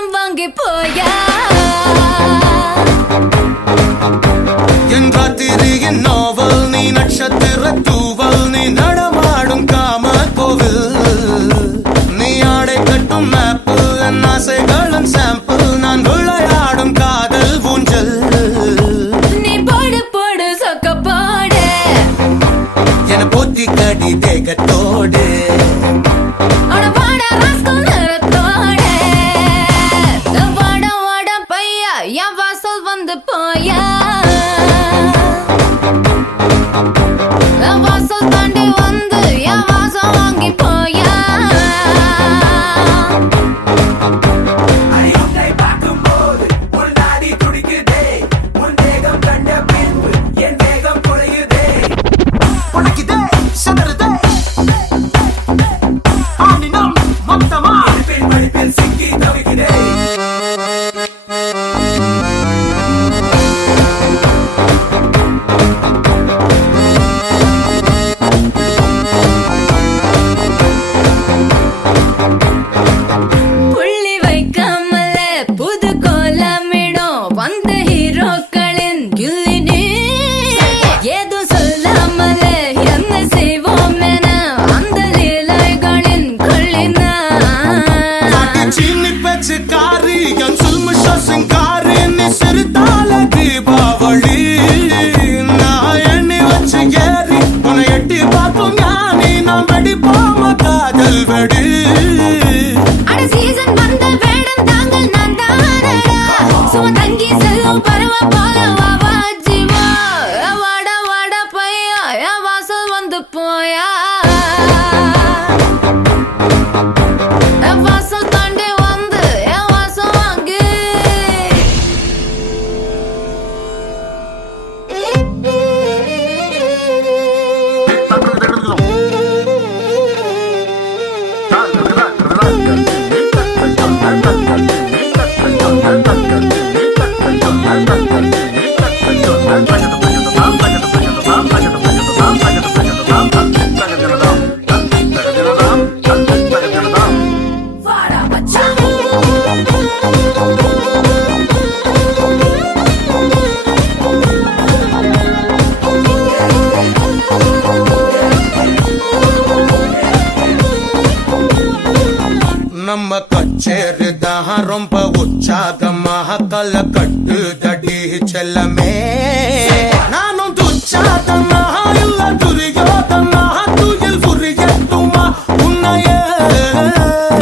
வாசம் வாங்கி போயா என் ராத்திரியின் நாவல் நீ நட்சத்திர தூவல் நீ நடமாடும் காம கோவில் நீ ஆடை கட்டும் மேப்பிள் என் ஆசைகளின் சாம்பிள் நான் விளையாடும் காதல் ஊஞ்சல் நீ போடு போடு சொக்க போடு என போத்தி கடி தேகத்தோடு வந்து போயா வாசல் தாண்டி வந்து என் வாசம் வாங்கி போயா நம்ம கச்சேரிதான் ரொம்ப உற்சாகமாக கல கட்டு தடி செல்லமே நானும் துச்சாதமாக இல்ல துரியோதமாக துயில் புரியட்டுமா உன்னைய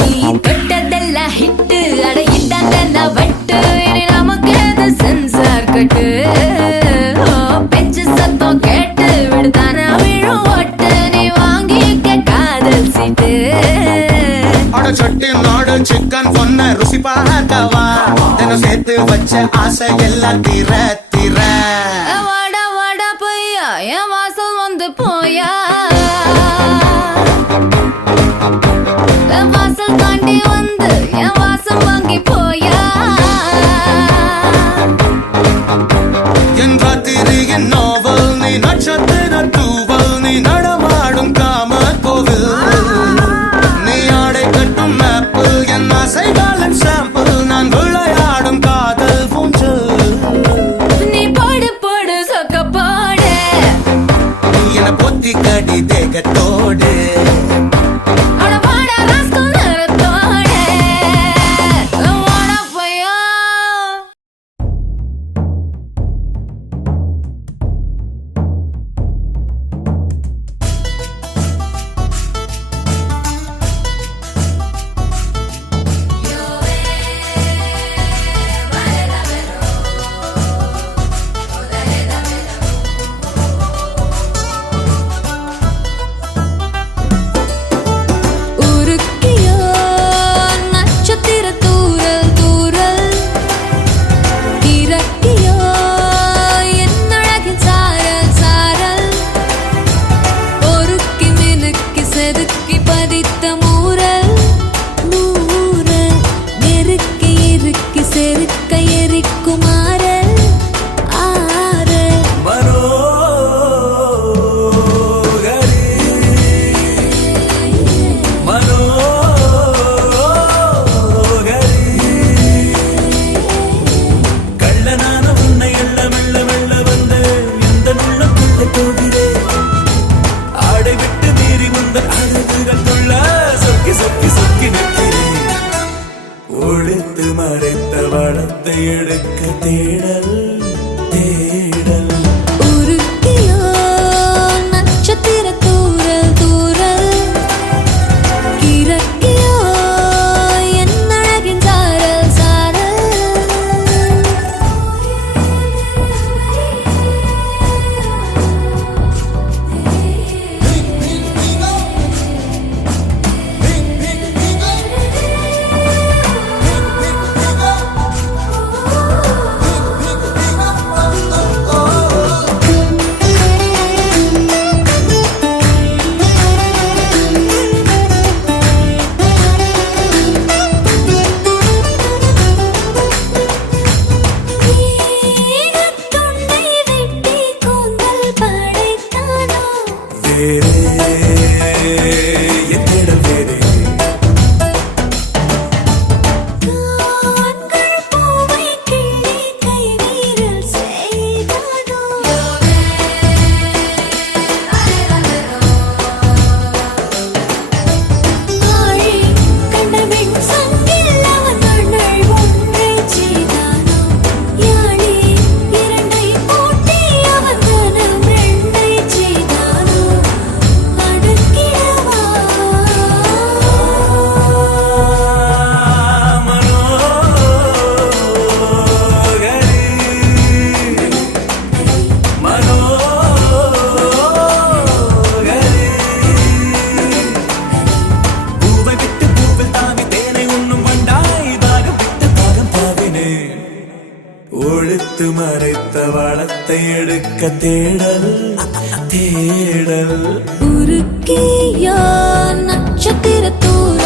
நீ தொட்டதெல்லாம் ஹிட்டு அடையிட்டதெல்லாம் வட்டு இனி நமக்கு எது சென்சார் கட்டு பெஞ்சு சத்தம் கேட்டு விடுதான விழும் ஓட்டு நீ வாங்கிக்க காதல் சீட்டு சட்டி நாடு சிக்கன் பொண்ண ருசி பார்க்கவா தினம் சேர்த்து வச்ச ஆசை எல்லாம் தீர தீர வாடா வாடா பையா என் வாசல் வந்து போயா வாசல் தாண்டி வந்து என் வாசம் வாங்கி போயா என் ராத்திரியின் நாவல் நீ நட்சத்திர தூவல் நீ நடமாடும் காம கோவில் சாம்பிள் நான் விளையாடும் காதல் ஊஞ்சல் நீ போடு போடு சொக்க போடு நீ என பொத்தி கடி தேகத்தோடு வாடா ராஸ்கல் நேரத்தோடு ஒழித்து மறைத்த வளத்தை எடுக்க தேடல் தேடல். உருக்கியோ நட்சத்திர தூரல் தூரல் கிறக்கியோ என் அழகின் சாரல் சாரல். துண்டை வெட்டி கூந்தல் படைத்தானோ வேறே என் தேடல் வேறே. காண்கள் பூவை கிள்ளி கை வீரல் செய்தானோ ஆழி கண்டவின் சங்கில் அவன் அண்ணல் ஒன்றைச் செய்தானோ யாழி இரண்டை பூட்டி அவன் கனம் ரெண்டைச் செய்தானோ அடக்கிடவா பூவை விட்டு பூவில் தாவி தேனை உண்ணும் வண்டாய் தாகம் விட்டு தாகம் தாவினேன். ஒழித்து மறைத்த வளத்தை எடுக்க தேடல் தேடல். உருக்கியோ நட்சத்திர தூரல்